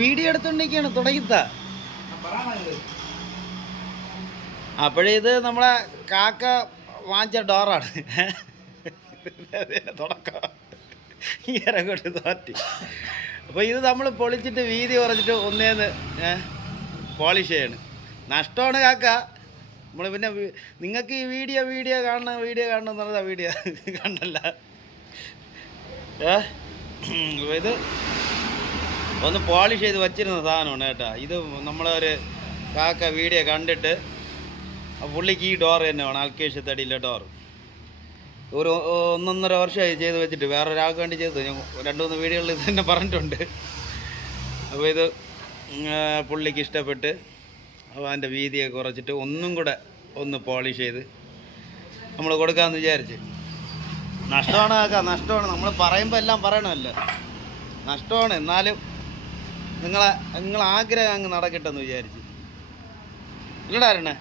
Video എടുത്തോണ്ടിരിക്കുകയാണ് തുടങ്ങിത്ത. അപ്പോഴേ ഇത് നമ്മളെ കാക്ക വാങ്ങിച്ച ഡോറാണ്. തുടക്കം ഇങ്ങനെ കൊണ്ട് തോറ്റി. അപ്പോൾ ഇത് നമ്മൾ പൊളിച്ചിട്ട് വീതി കുറച്ചിട്ട് ഒന്നേന്ന് പോളിഷ് ചെയ്യണം. നഷ്ടമാണ് കാക്ക. നമ്മൾ പിന്നെ നിങ്ങൾക്ക് ഈ വീഡിയോ കാണണം എന്ന് പറഞ്ഞാൽ വീഡിയോ കണ്ടല്ല. ഇത് ഒന്ന് പോളിഷ് ചെയ്ത് വച്ചിരുന്ന സാധനമാണ് കേട്ടോ. ഇത് നമ്മളൊരു കാക്ക വീഡിയോ കണ്ടിട്ട് പുള്ളിക്ക് ഈ ഡോർ തന്നെ വേണം, അൽക്കേഷ് തടിയിലെ ഡോർ. ഒരു 1.5 വർഷമായി ചെയ്ത് വെച്ചിട്ട് വേറൊരാൾക്ക് വേണ്ടി ചെയ്തു. ഞാൻ 2-3 വീഡിയോകളിൽ ഇത് തന്നെ പറഞ്ഞിട്ടുണ്ട്. അപ്പോൾ ഇത് പുള്ളിക്ക് ഇഷ്ടപ്പെട്ട് അപ്പോൾ അതിൻ്റെ വീതിയൊക്കെ കുറച്ചിട്ട് ഒന്നും കൂടെ ഒന്ന് പോളിഷ് ചെയ്ത് നമ്മൾ കൊടുക്കാമെന്ന് വിചാരിച്ച്. നഷ്ടമാണ് കാക്ക, നഷ്ടമാണ്. നമ്മൾ പറയുമ്പോൾ എല്ലാം പറയണമല്ലോ, നഷ്ടമാണ്. എന്നാലും നിങ്ങളെ ആഗ്രഹം അങ്ങ് നടക്കട്ടെന്ന് വിചാരിച്ച്. ഇല്ലടാരണേ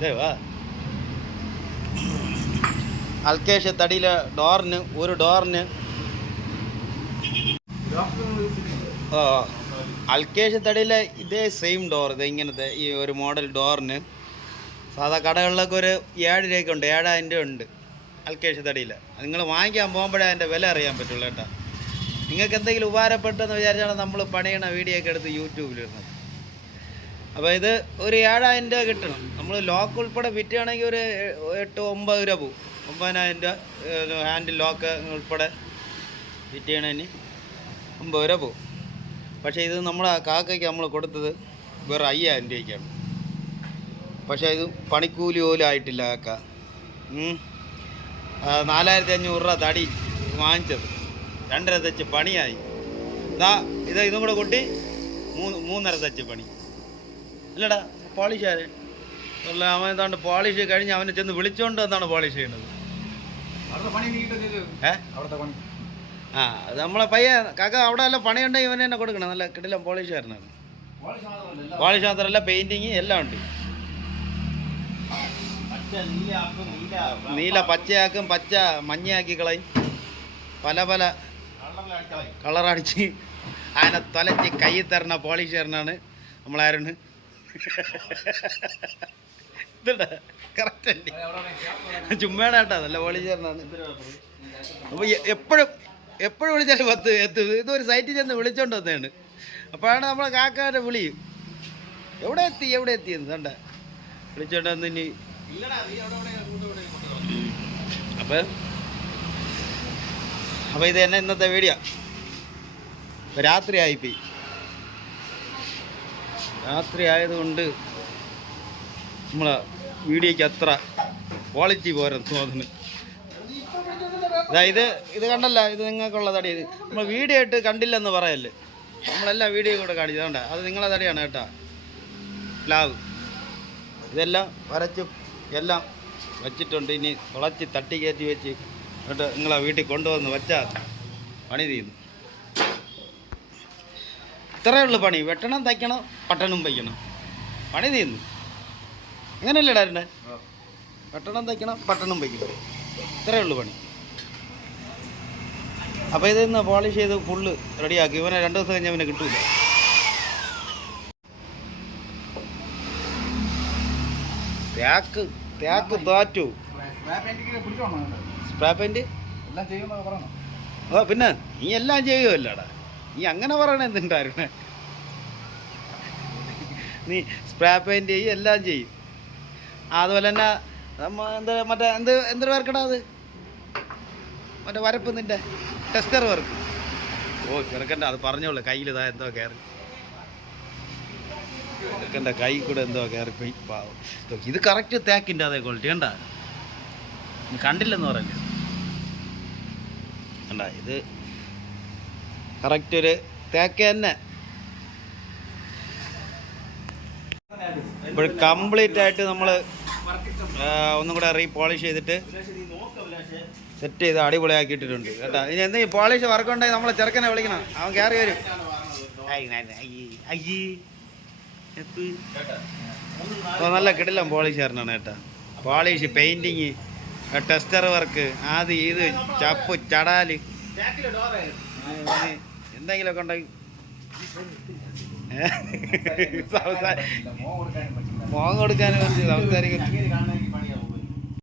ദേവാ അൽക്കേഷ് തടിയിലെ ഡോറിന് ഒരു ഡോറിന് അൽക്കേഷ് തടിയിലെ ഇതേ സെയിം ഡോർ, ഇത് ഇങ്ങനത്തെ ഈ ഒരു മോഡൽ ഡോറിന് സാധാ കടകളിലൊക്കെ ഒരു 7 രൂപയ്ക്കുണ്ട്, 7000 രൂപ ഉണ്ട് അൽക്കേഷ് തടിയില്ല. നിങ്ങൾ വാങ്ങിക്കാൻ പോകുമ്പോഴേ അതിൻ്റെ വില അറിയാൻ പറ്റുള്ളൂ കേട്ടോ. നിങ്ങൾക്ക് എന്തെങ്കിലും ഉപകാരപ്പെട്ടെന്ന് വിചാരിച്ചാണ് നമ്മൾ പണിയണ വീഡിയോ ഒക്കെ എടുത്ത് യൂട്യൂബിലിടുന്നത്. അപ്പോൾ ഇത് ഒരു 7000 രൂപ കിട്ടണം. നമ്മൾ ലോക്ക് ഉൾപ്പെടെ വിറ്റുകയാണെങ്കിൽ ഒരു 8-9 രൂപ പോകും. 9000 രൂപ ഹാൻഡിൽ ലോക്ക് ഉൾപ്പെടെ ഫിറ്റ് ചെയ്യണതിന് 9 രൂപ പോകും. പക്ഷേ ഇത് നമ്മൾ കാക്കയ്ക്ക് നമ്മൾ കൊടുത്തത് വേറെ 5000 രൂപയ്ക്കാണ്. പക്ഷേ ഇത് പണിക്കൂലി പോലും ആയിട്ടില്ല കാക്ക. 4500 രൂപ തടി വാങ്ങിച്ചത്, 2.5 തച്ച് പണിയായി. ഇതും കൂടെ കൂട്ടി 3.5 തച്ച് പണി. അല്ലടാ പോളിഷ് ആര് അല്ല, അവൻ എന്താണ്ട് പോളിഷ് കഴിഞ്ഞ് അവനെ ചെന്ന് വിളിച്ചോണ്ട് എന്നാണ് പോളിഷ് ചെയ്യണത്. അത് നമ്മളെ പയ്യൻ കാക്ക അവിടെ നല്ല പണിയുണ്ടെങ്കിൽ ഇവനെ തന്നെ കൊടുക്കണം. നല്ല കിടിലം പോളിഷുകാരനാണ്. പോളിഷ് മാത്രമല്ല പെയിൻറ്റിങ് എല്ലാം ഉണ്ട്. നീല പച്ചയാക്കും, പച്ച മഞ്ഞയാക്കി കളയും, പല പല കളറടിച്ച് അതിനെ തൊലച്ച് കൈ തരണ പോളിഷുകാരനാണ് നമ്മളാരാണ്. ഇതല്ല കറക്റ്റല്ലേ, ചുമ്മാടാ കേട്ടോ, നല്ല പോളിഷുകാരനാണ്. അപ്പോൾ എപ്പോഴും വിളിച്ചാലും 10 എത്തും. ഇതൊരു സൈറ്റിൽ ചെന്ന് വിളിച്ചോണ്ട് വന്നതാണ്. അപ്പോഴാണ് നമ്മളെ കാക്കാരെ വിളി, എവിടെ എത്തിയെന്ന് കണ്ട വിളിച്ചോണ്ട് വന്ന്. ഇനി അപ്പോൾ ഇത് തന്നെ ഇന്നത്തെ വീഡിയോ. രാത്രി ആയിപ്പോയി. രാത്രി ആയതുകൊണ്ട് നമ്മളെ വീഡിയോയ്ക്ക് അത്ര ക്വാളിറ്റി പോരെന്ന് തോന്നുന്നു. ഇത് കണ്ടല്ല, ഇത് നിങ്ങൾക്കുള്ള തടി. നമ്മൾ വീഡിയോ ഇട്ട് കണ്ടില്ലെന്ന് പറയല്ലേ, നമ്മളെല്ലാം വീഡിയോ കൂടെ കാണിച്ചതുകൊണ്ട് അത് നിങ്ങളെ തടിയാണ് കേട്ടോ. പ്ലാവ് ഇതെല്ലാം വരച്ച് എല്ലാം വച്ചിട്ടുണ്ട്. ഇനി തുളച്ച് തട്ടി കയറ്റി വെച്ച് എന്നിട്ട് നിങ്ങളെ വീട്ടിൽ കൊണ്ടുവന്ന് വച്ചാൽ പണി തീരുന്നു. ഇത്രയേ ഉള്ളൂ പണി. വെട്ടണം, തയ്ക്കണം, പട്ടണം വയ്ക്കണം, പണി തീരുന്നു. അങ്ങനെയല്ലേ ഇടാറുണ്ട്? വെട്ടണം, തയ്ക്കണം, പട്ടണം വയ്ക്കണം, ഇത്രയേ ഉള്ളൂ പണി. അപ്പോൾ ഇതിന്ന് പോളിഷ് ചെയ്ത് ഫുള്ള് റെഡിയാക്കി. ഇവനെ 2 ദിവസം കഴിഞ്ഞാൽ അവനെ കിട്ടൂല. തേക്ക് തോറ്റു. സ്പ്രേ പെയിന്റ് പിന്നെ നീ എല്ലാം ചെയ്യുമല്ലടാ. നീ അങ്ങനെ പറയണ എന്തുണ്ടായിരുന്നേ? നീ സ്പ്രേ പെയിന്റ് ചെയ്യും, എല്ലാം ചെയ്യും. അതുപോലെ തന്നെ എന്തൊരു വർക്കടാ അത്, മറ്റേ വരപ്പ് നിൻ്റെ ടെസ്റ്റർ വർക്ക്. ചെറുക്കൻ്റെ അത് പറഞ്ഞോളൂ, കയ്യിലിതാ എന്തോ കയറി, ചെറുക്കൻ്റെ കൈ കൂടെ എന്തോ കയറിപ്പോയി പാവം. ഇത് കറക്റ്റ് തേക്കിൻ്റെ അതേ ക്വാളിറ്റി കണ്ട, കണ്ടില്ലെന്ന് പറയല്ലേ. കണ്ട ഇത് കറക്റ്റ് ഒരു തേക്ക് തന്നെ. ഇപ്പോൾ കംപ്ലീറ്റ് ആയിട്ട് നമ്മൾ ഒന്നും കൂടെ പോളിഷ് ചെയ്തിട്ട് സെറ്റ് ചെയ്ത് അടിപൊളിയാക്കിയിട്ടുണ്ട് കേട്ടോ. ഇനി എന്തെങ്കിലും പോളിഷ് വർക്കുണ്ടെങ്കിൽ നമ്മളെ ചെറുക്കനെ വിളിക്കണം, അവൻ കയറി വരും. അപ്പോൾ നല്ല കിടിലം പോളിഷുകാരനാണ് കേട്ടോ. പോളിഷ്, പെയിൻറ്റിങ്, ടെസ്റ്റർ വർക്ക്, അത് ഇത് ചപ്പ് ചടാല് എന്തെങ്കിലുമൊക്കെ ഉണ്ടെങ്കിൽ മോൻ കൊടുക്കാനും സംസാരിക്കും.